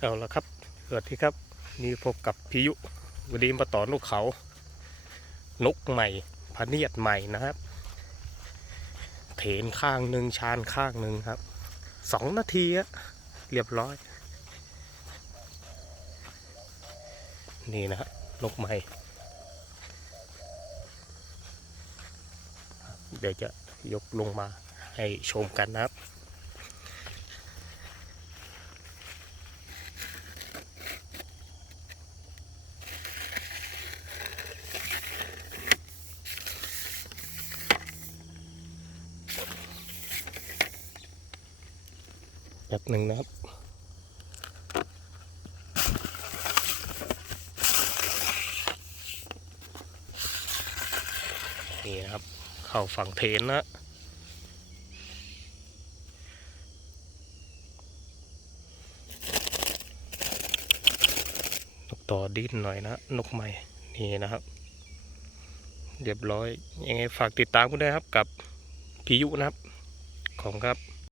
เอาละครับสวัสดีครับนี่พบกับพิยุวันนี้มาต่อนกเขา นกใหม่พเนียดใหม่นะครับ เถนข้างหนึ่งชานข้างหนึ่งครับสองนาทีอะเรียบร้อย นี่นะฮะนกใหม่ เดี๋ยวจะยกลงมาให้ชมกันนะครับ แบบหนึ่งนะครับ นี่นะครับ เข้าฝั่งเทนนะนกต่อดิ้นหน่อยนะ นกใหม่ นี่นะครับ เรียบร้อย ยังไงฝากติดตามกันด้วยครับกับพิยุนะครับ ของครับ